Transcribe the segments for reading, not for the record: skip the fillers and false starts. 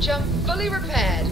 jump fully repaired.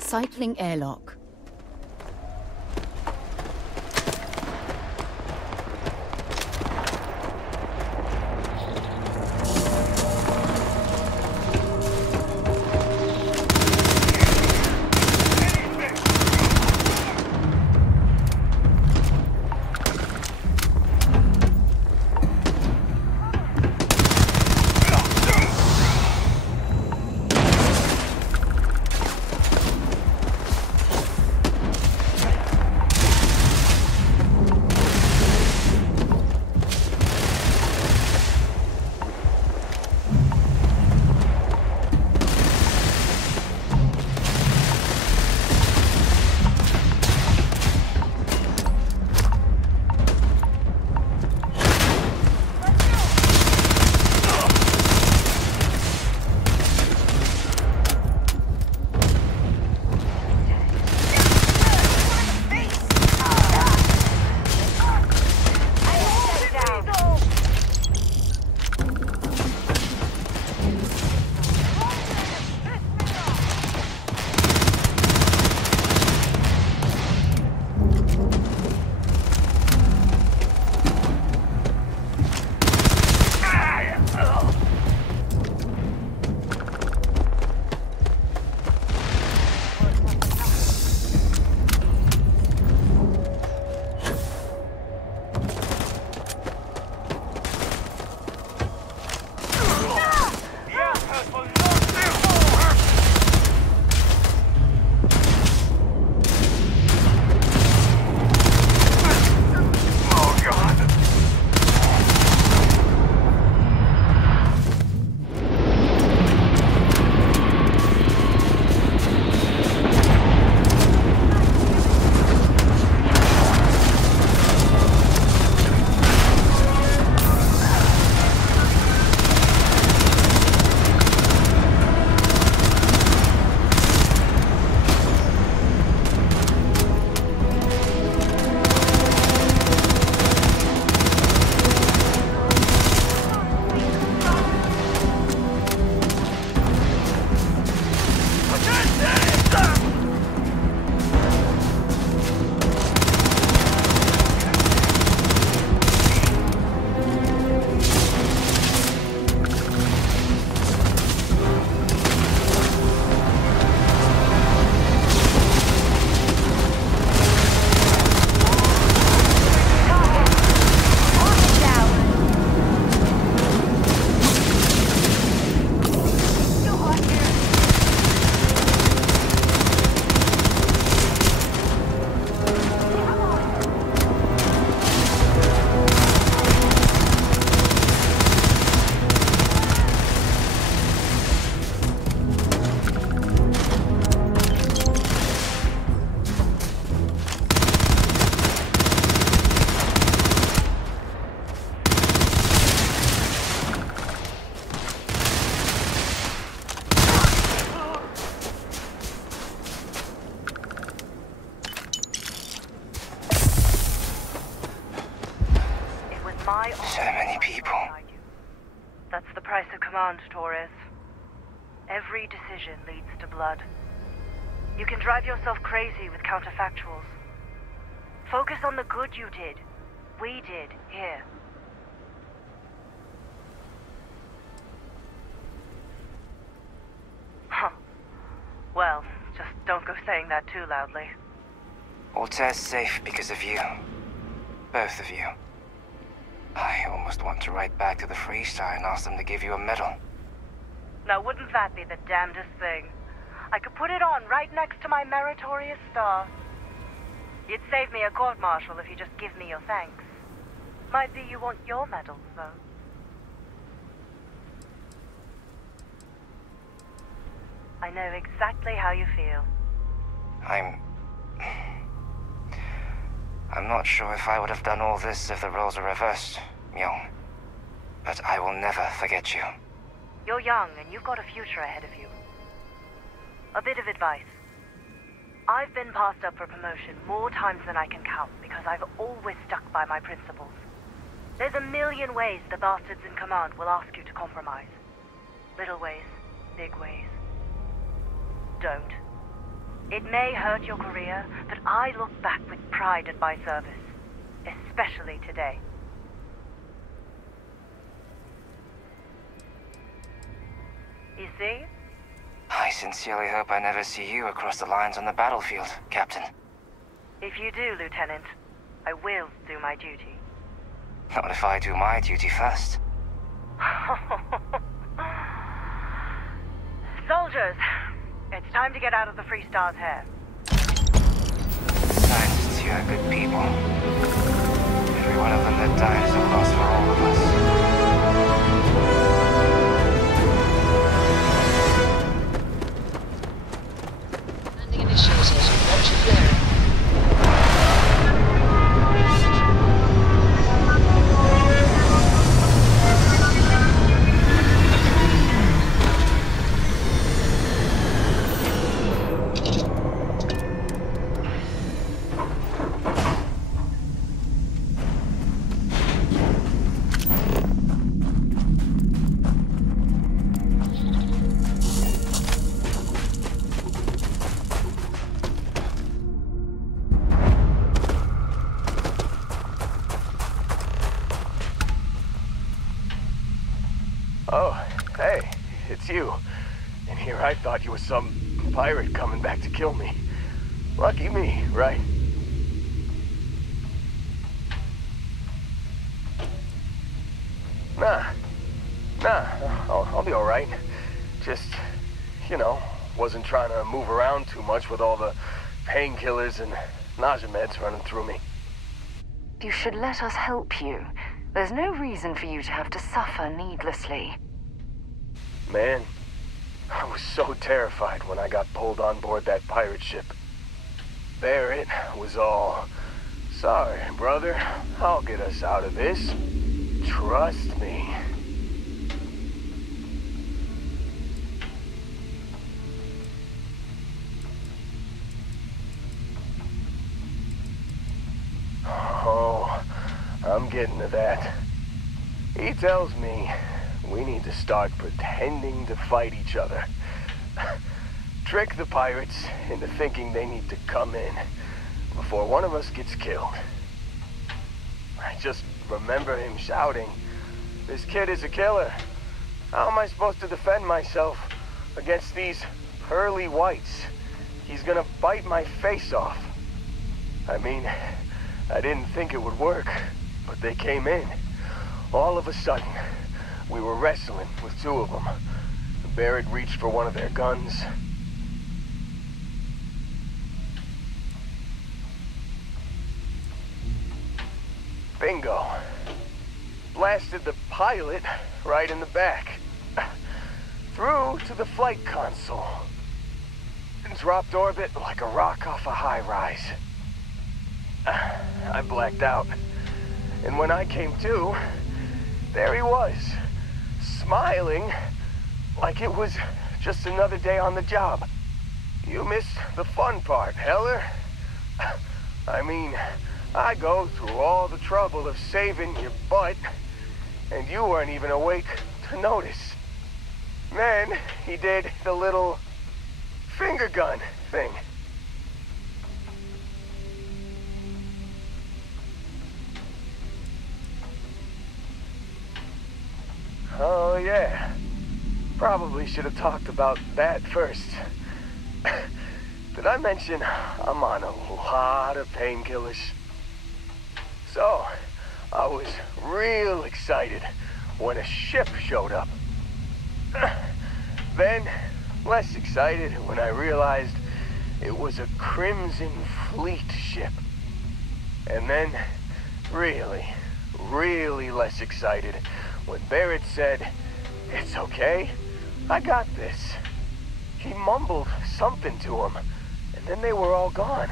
Cycling airlock. my So many people. That's the price of command, Torres. Every decision leads to blood. You can drive yourself crazy with counterfactuals. Focus on the good you did. We did, here. Huh. Well, just don't go saying that too loudly. Altair's safe because of you. Both of you. I almost want to write back to the Freestar and ask them to give you a medal. Now, wouldn't that be the damnedest thing? I could put it on right next to my meritorious star. You'd save me a court-martial if you just give me your thanks. Might be you want your medals, though. I know exactly how you feel. I'm not sure if I would have done all this if the roles were reversed, Myung. But I will never forget you. You're young, and you've got a future ahead of you. A bit of advice. I've been passed up for promotion more times than I can count because I've always stuck by my principles. There's a million ways the bastards in command will ask you to compromise. Little ways, big ways. Don't. It may hurt your career, but I look back with pride at my service. Especially today. You see? I sincerely hope I never see you across the lines on the battlefield, Captain. If you do, Lieutenant, I will do my duty. Not if I do my duty first. Soldiers, it's time to get out of the Freestar's hair. Scientists here are good people. Every one of them that died is a loss for all of us. Landing initiated. Launch flaring. Oh, hey, it's you. And here I thought you were some pirate coming back to kill me. Lucky me, right? Nah, I'll be alright. Just, wasn't trying to move around too much with all the painkillers and nausea meds running through me. You should let us help you. There's no reason for you to have to suffer needlessly. Man, I was so terrified when I got pulled on board that pirate ship. There it was all, sorry, brother, I'll get us out of this. Trust me. Oh, I'm getting to that. He tells me we need to start pretending to fight each other. Trick the pirates into thinking they need to come in before one of us gets killed. I just remember him shouting, "This kid is a killer. How am I supposed to defend myself against these pearly whites? He's gonna bite my face off." I mean, I didn't think it would work, but they came in. All of a sudden, we were wrestling with two of them. Barrett reached for one of their guns. Bingo. Blasted the pilot right in the back. Through to the flight console. And dropped orbit like a rock off a high-rise. I blacked out. And when I came to, there he was, smiling like it was just another day on the job. You missed the fun part, Heller. I mean, I go through all the trouble of saving your butt, and you weren't even awake to notice. Then he did the little finger gun thing. Oh yeah, probably should have talked about that first. Did I mention I'm on a lot of painkillers? So, I was real excited when a ship showed up. Then, less excited when I realized it was a Crimson Fleet ship. And then, really, really less excited when Barrett said, "It's okay, I got this." He mumbled something to him, and then they were all gone.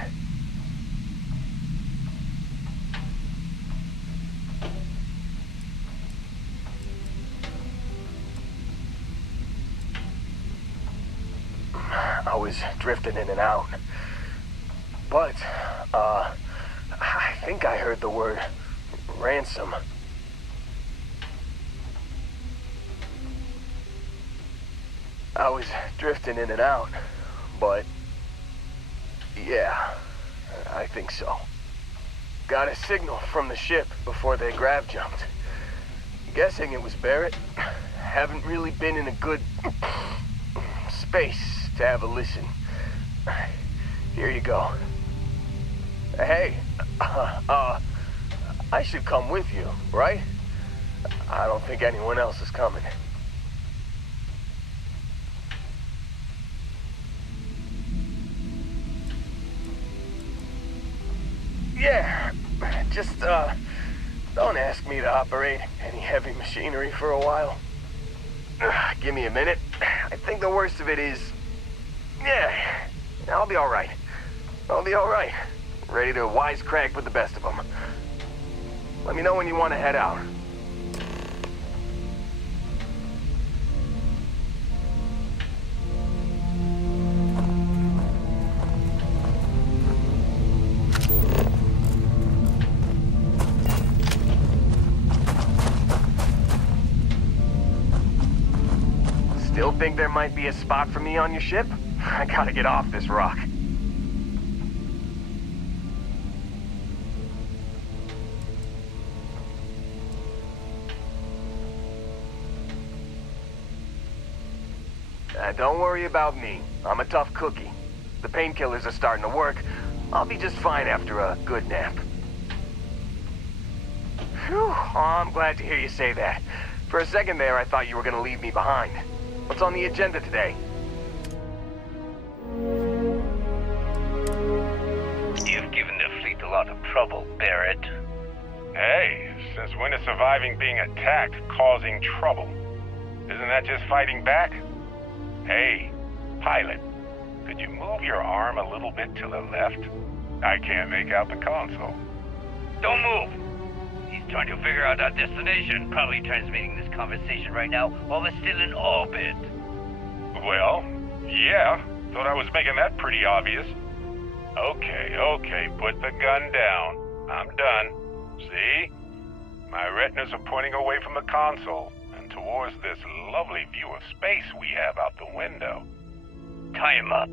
I was drifting in and out. But, I think I heard the word ransom. I was drifting in and out, but yeah, I think so. Got a signal from the ship before they grav jumped. Guessing it was Barrett. Haven't really been in a good space to have a listen. Here you go. Hey, I should come with you, right? I don't think anyone else is coming. Yeah, just, don't ask me to operate any heavy machinery for a while. Give me a minute. I think the worst of it is... Yeah, I'll be alright. I'll be alright. Ready to wisecrack with the best of them. Let me know when you want to head out. Still think there might be a spot for me on your ship? I gotta get off this rock. Don't worry about me. I'm a tough cookie. The painkillers are starting to work. I'll be just fine after a good nap. Whew, oh, I'm glad to hear you say that. For a second there, I thought you were gonna leave me behind. What's on the agenda today? You've given the fleet a lot of trouble, Barrett. Hey, since when is surviving being attacked causing trouble? Isn't that just fighting back? Hey, pilot, could you move your arm a little bit to the left? I can't make out the console. Don't move! He's trying to figure out our destination. Probably transmitting this conversation right now while we're still in orbit. Well, yeah. Thought I was making that pretty obvious. Okay, put the gun down. I'm done. See? My retinas are pointing away from the console and towards this lovely view of space we have out the window. Tie him up.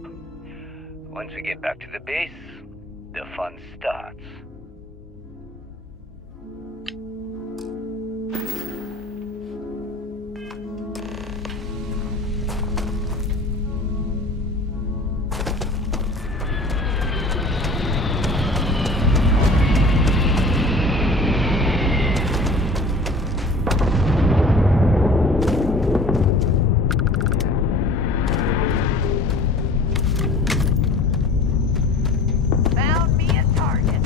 Once we get back to the base, the fun starts. Found me a target.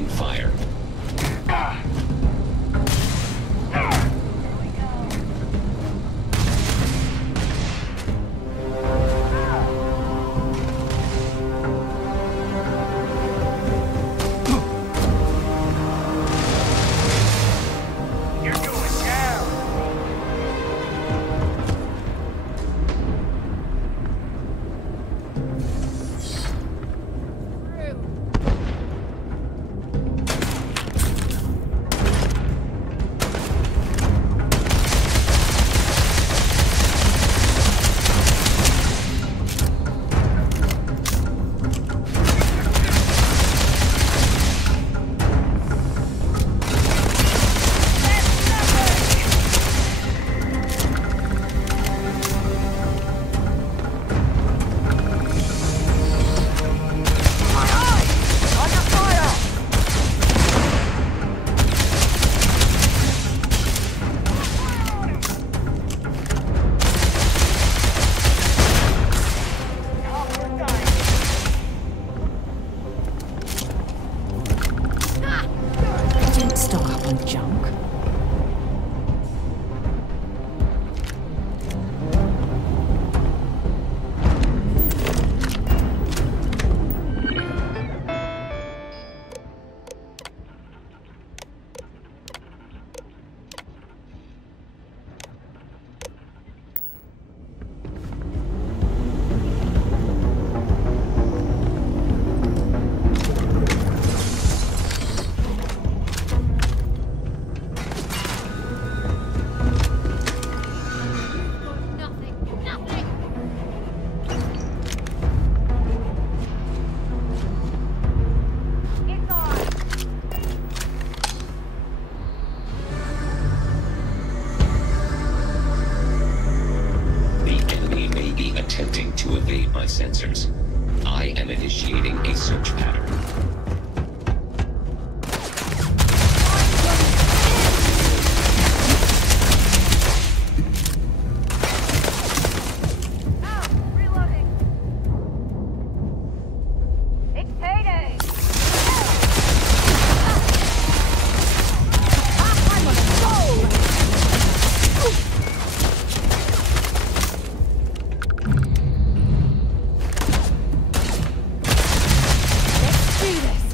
Opening fire. To evade my sensors. I am initiating a search pattern. Do this!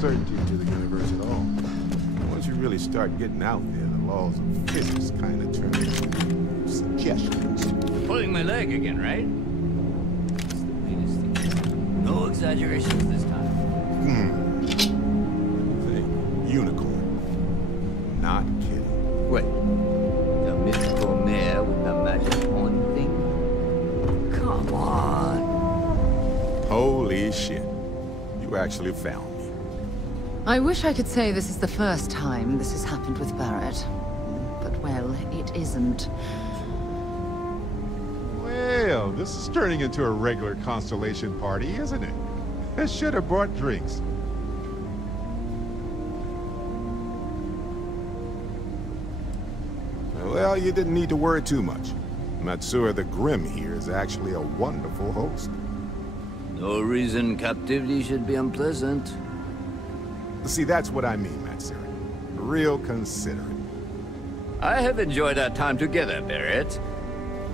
certainty to the universe at all. Once you really start getting out there, the laws of physics kind of turn into suggestions. Pulling my leg again, right? It's the latest thing. No exaggerations this time. Think. Unicorn. Not kidding. Wait. The mythical mare with the magic horn thing? Come on. Holy shit. You actually found me. I wish I could say this is the first time this has happened with Barrett. But, well, it isn't. Well, this is turning into a regular Constellation party, isn't it? I should have brought drinks. Well, you didn't need to worry too much. Matsura the Grim here is actually a wonderful host. No reason captivity should be unpleasant. See, that's what I mean, Matsura. Real considerate. I have enjoyed our time together, Barrett.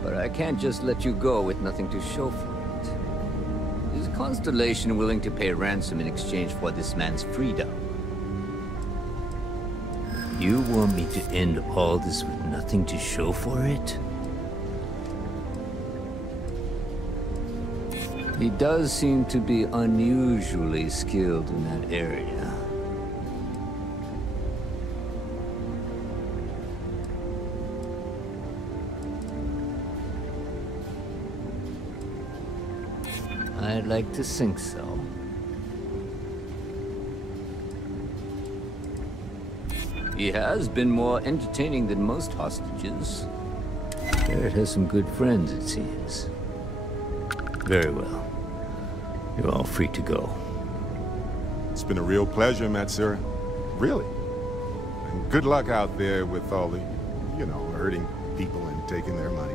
But I can't just let you go with nothing to show for it. Is Constellation willing to pay ransom in exchange for this man's freedom? You want me to end all this with nothing to show for it? He does seem to be unusually skilled in that area. I'd like to think so. He has been more entertaining than most hostages. Barrett has some good friends, it seems. Very well. You're all free to go. It's been a real pleasure, Matsura. Really. And good luck out there with all the, hurting people and taking their money.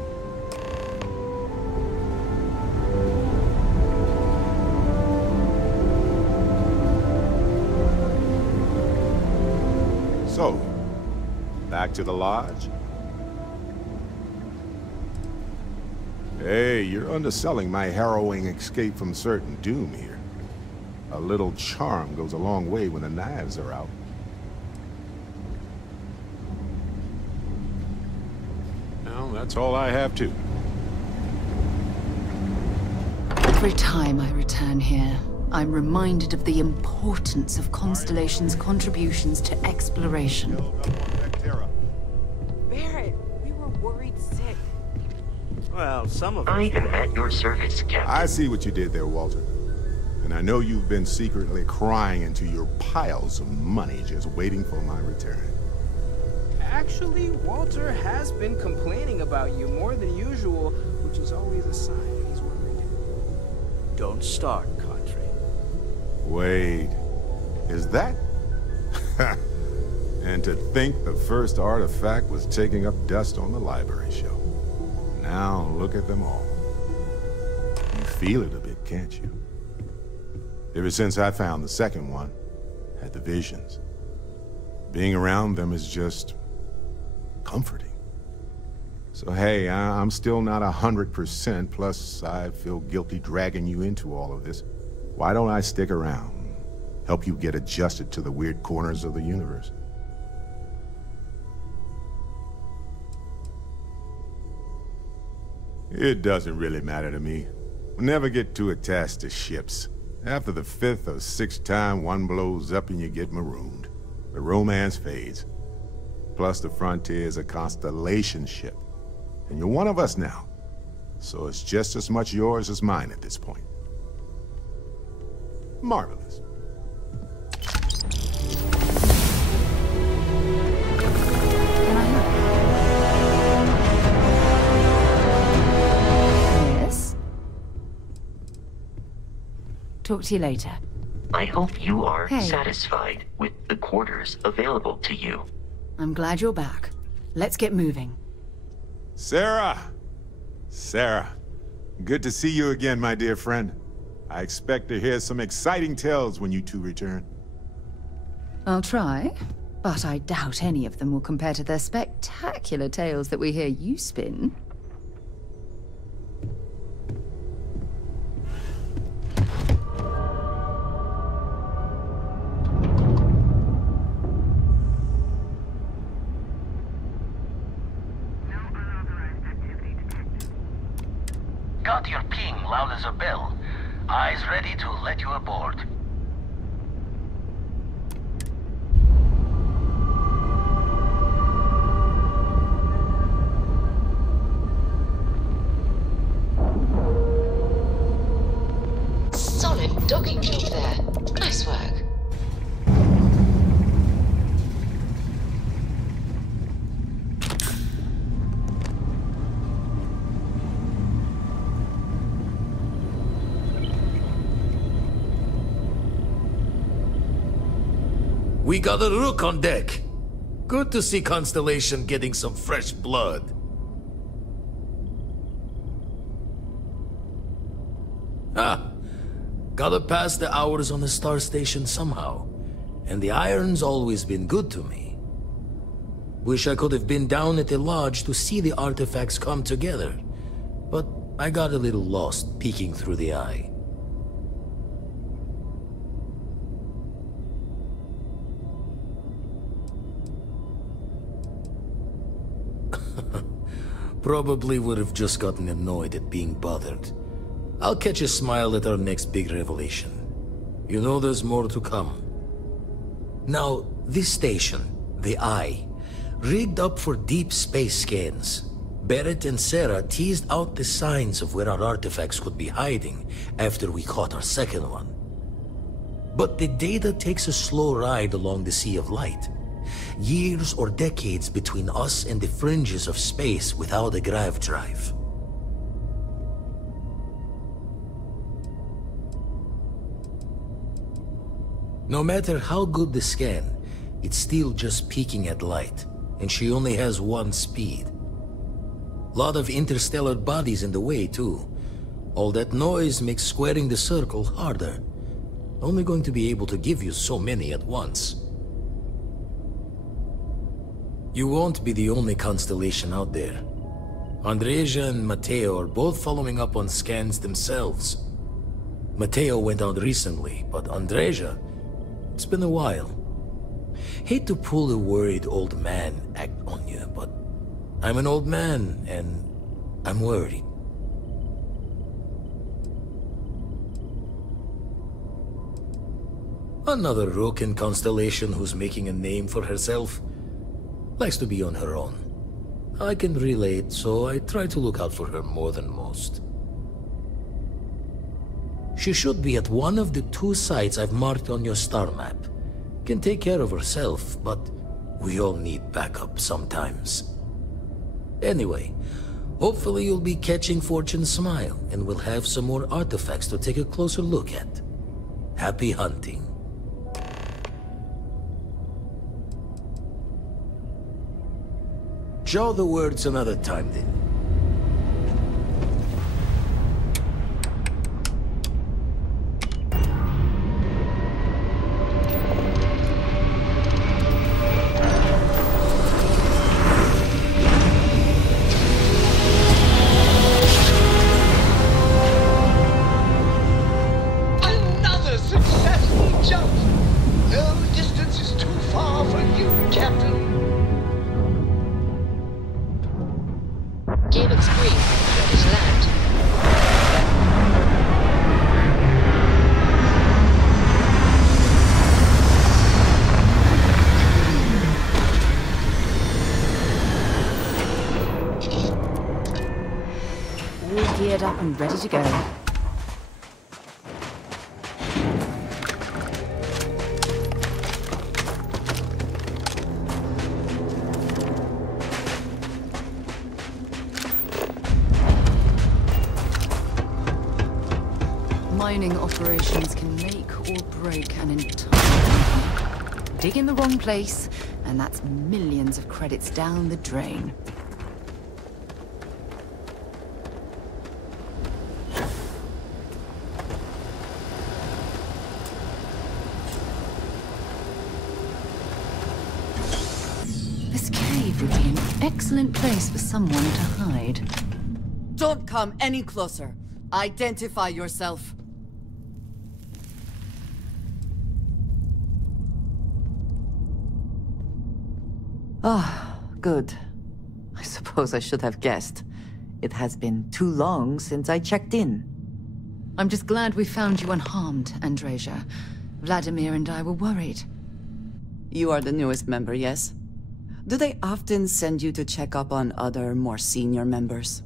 So, back to the lodge? Hey, you're underselling my harrowing escape from certain doom here. A little charm goes a long way when the knives are out. Well, that's all I have too. Every time I return here, I'm reminded of the importance of Constellation's contributions to exploration. Barrett, we were worried sick. Well, some of us... I am at your service, Captain. I see what you did there, Walter. And I know you've been secretly crying into your piles of money just waiting for my return. Actually, Walter has been complaining about you more than usual, which is always a sign that he's worried. Don't start, Country. Wait, is that? And to think the first artifact was taking up dust on the library shelf. Now look at them all. You feel it a bit, can't you? Ever since I found the second one, had the visions. Being around them is just comforting. So hey, I'm still not 100%, plus I feel guilty dragging you into all of this. Why don't I stick around, help you get adjusted to the weird corners of the universe? It doesn't really matter to me. We'll never get too attached to ships. After the 5th or 6th time, one blows up and you get marooned. The romance fades. Plus, the Frontier is a Constellation ship. And you're one of us now. So it's just as much yours as mine at this point. Marvelous. Yes? Talk to you later. I hope you are Hey. satisfied with the quarters available to you. I'm glad you're back. Let's get moving. Sarah! Sarah, good to see you again, my dear friend. I expect to hear some exciting tales when you two return. I'll try, but I doubt any of them will compare to the spectacular tales that we hear you spin. as a bell. Eyes ready to let you aboard. Solid docking job there. Nice work. We got a rook on deck. Good to see Constellation getting some fresh blood. Ah, gotta pass the hours on the star station somehow. And the iron's always been good to me. Wish I could have been down at the lodge to see the artifacts come together. But I got a little lost peeking through the eye. Probably would have just gotten annoyed at being bothered. I'll catch a smile at our next big revelation. You know there's more to come. Now, this station, the Eye, rigged up for deep space scans. Barrett and Sarah teased out the signs of where our artifacts could be hiding after we caught our second one. But the data takes a slow ride along the Sea of Light. Years or decades between us and the fringes of space without a grav drive. No matter how good the scan, it's still just peeking at light, and she only has one speed. Lot of interstellar bodies in the way, too. All that noise makes squaring the circle harder. Only going to be able to give you so many at once. You won't be the only constellation out there. Andreja and Matteo are both following up on scans themselves. Matteo went out recently, but Andreja, it's been a while. Hate to pull the worried old man act on you, but I'm an old man, and I'm worried. Another Vulcan constellation who's making a name for herself. Likes to be on her own. I can relate, so I try to look out for her more than most. She should be at one of the 2 sites I've marked on your star map. Can take care of herself, but we all need backup sometimes. Anyway, hopefully you'll be catching Fortune's smile, and we'll have some more artifacts to take a closer look at. Happy hunting. Jaw the words another time, then. Another successful jump! No distance is too far for you, Captain. Gearbox green, ready to land. All geared up and ready to go. Mining operations can make or break an entire company. Dig in the wrong place, and that's millions of credits down the drain. This cave would be an excellent place for someone to hide. Don't come any closer. Identify yourself. Ah, good. I suppose I should have guessed. It has been too long since I checked in. I'm just glad we found you unharmed, Andreja. Vladimir and I were worried. You are the newest member, yes? Do they often send you to check up on other, more senior members?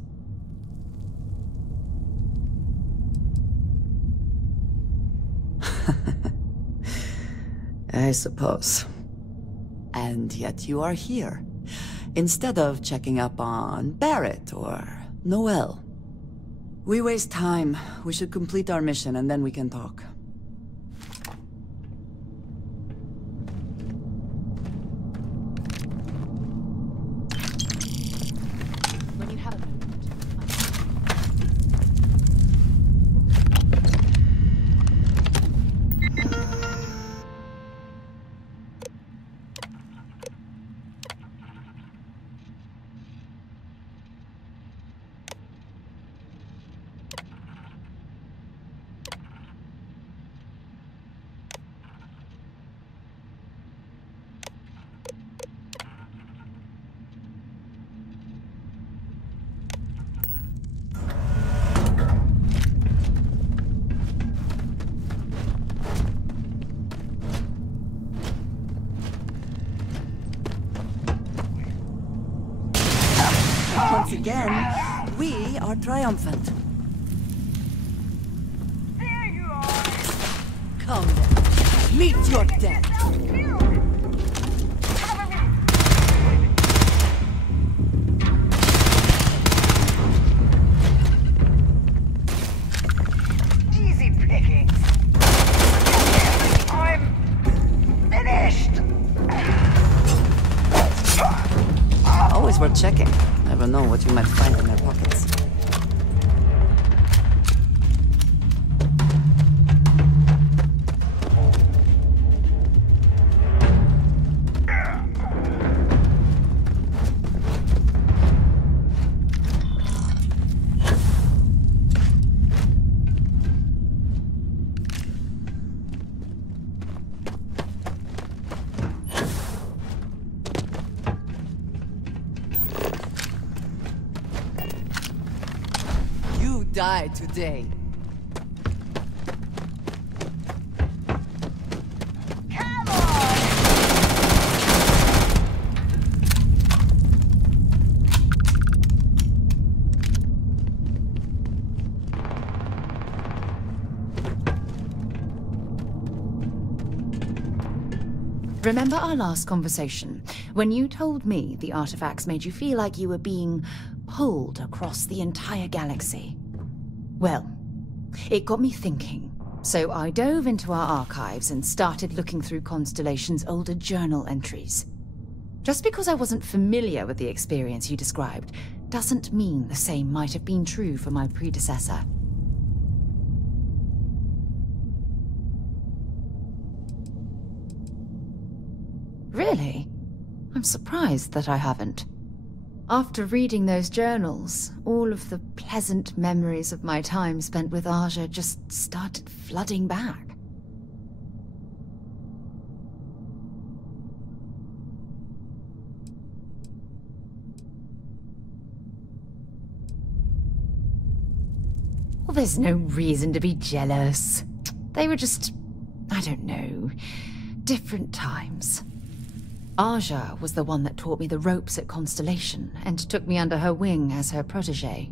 I suppose. And yet you are here, instead of checking up on Barrett or Noel. We waste time. We should complete our mission and then we can talk. When you have a moment. Once again, we are triumphant. There you are! Come then, meet your death! Easy pickings. I'm finished! Always worth checking. Never know what you might find in their pockets. Die today. Come on! Remember our last conversation, when you told me the artifacts made you feel like you were being pulled across the entire galaxy? Well, it got me thinking, so I dove into our archives and started looking through Constellation's older journal entries. Just because I wasn't familiar with the experience you described, doesn't mean the same might have been true for my predecessor. Really? I'm surprised that I haven't. After reading those journals, all of the pleasant memories of my time spent with Aja just started flooding back. Well, there's no reason to be jealous. They were just, I don't know, different times. Aja was the one that taught me the ropes at Constellation and took me under her wing as her protégé.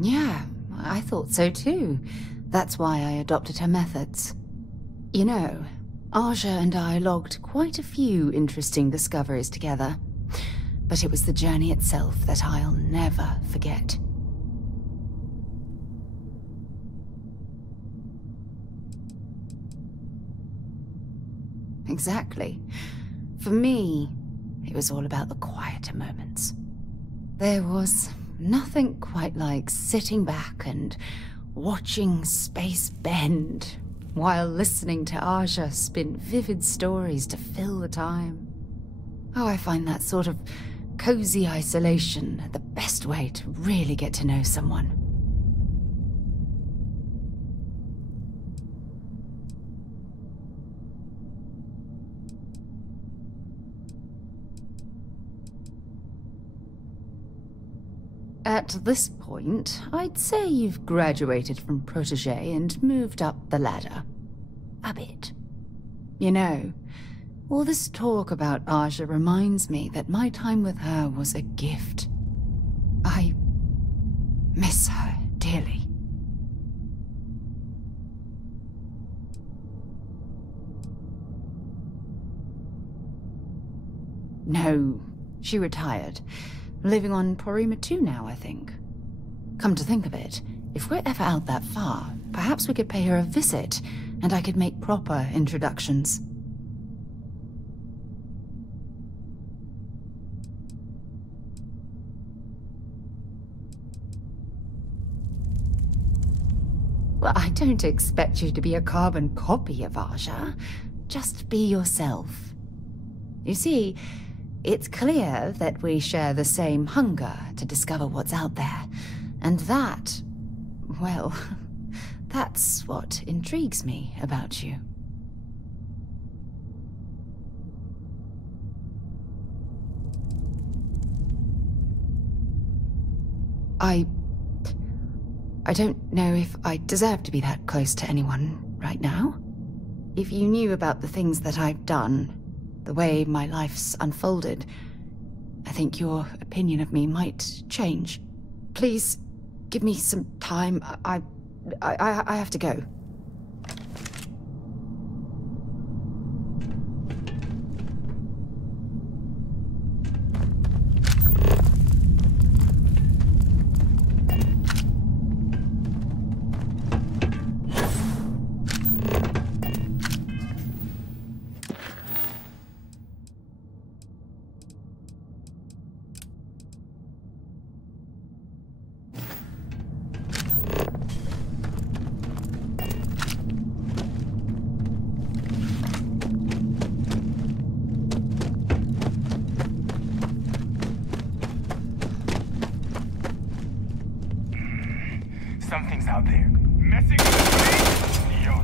Yeah, I thought so too. That's why I adopted her methods. You know, Aja and I logged quite a few interesting discoveries together. But it was the journey itself that I'll never forget. Exactly. For me, it was all about the quieter moments. There was nothing quite like sitting back and watching space bend while listening to Aja spin vivid stories to fill the time. Oh, I find that sort of cozy isolation the best way to really get to know someone. At this point, I'd say you've graduated from protege and moved up the ladder. A bit. You know, all this talk about Aja reminds me that my time with her was a gift. I miss her dearly. No, she retired. Living on Porima 2 now, I think. Come to think of it, if we're ever out that far, perhaps we could pay her a visit, and I could make proper introductions. Well, I don't expect you to be a carbon copy of Aja. Just be yourself. You see, it's clear that we share the same hunger to discover what's out there. And that, well, that's what intrigues me about you. I don't know if I deserve to be that close to anyone right now. If you knew about the things that I've done, the way my life's unfolded, I think your opinion of me might change. Please, give me some time. I have to go. Something's out there. Messing with me? Yo.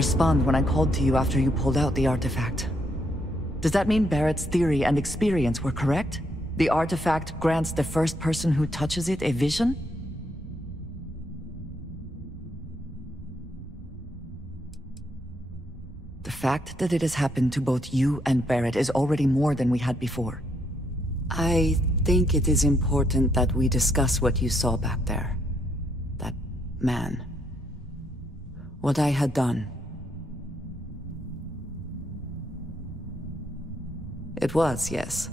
respond when I called to you after you pulled out the artifact. Does that mean Barrett's theory and experience were correct? The artifact grants the first person who touches it a vision? The fact that it has happened to both you and Barrett is already more than we had before. I think it is important that we discuss what you saw back there. That man. What I had done. It was, yes.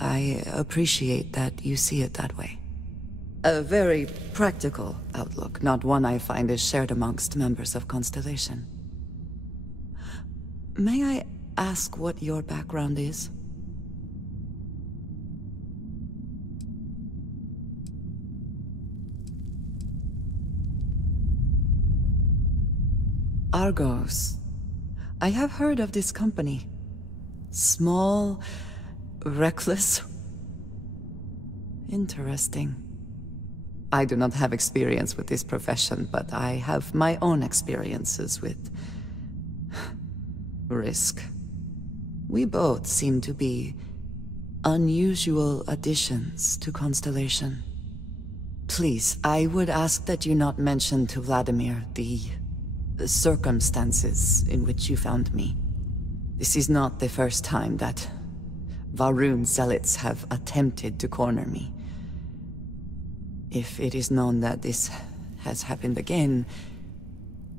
I appreciate that you see it that way. A very practical outlook, not one I find is shared amongst members of Constellation. May I ask what your background is? Argos. I have heard of this company. Small, reckless. Interesting. I do not have experience with this profession, but I have my own experiences with risk. We both seem to be unusual additions to Constellation. Please, I would ask that you not mention to Vladimir the circumstances in which you found me. This is not the first time that Va'ruun zealots have attempted to corner me. If it is known that this has happened again,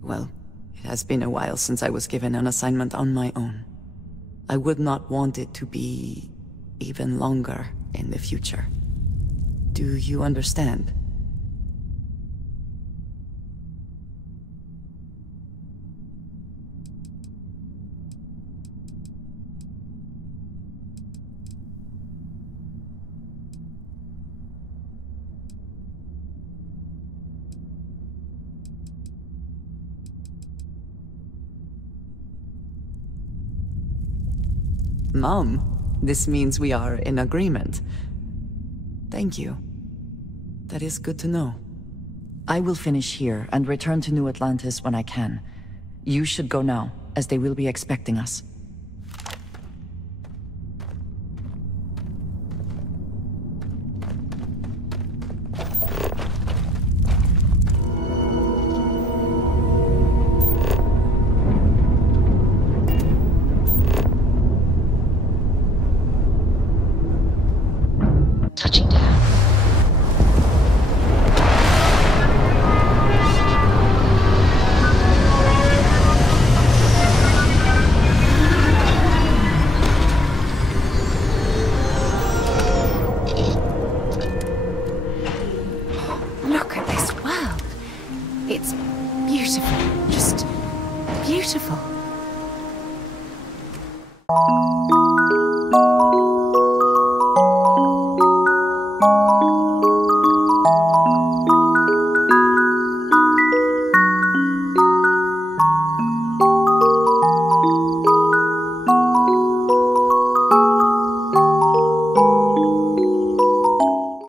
well, it has been a while since I was given an assignment on my own. I would not want it to be even longer in the future. Do you understand? Mom, this means we are in agreement. Thank you. That is good to know. I will finish here and return to New Atlantis when I can. You should go now, as they will be expecting us. Look at this world. It's beautiful. Just beautiful.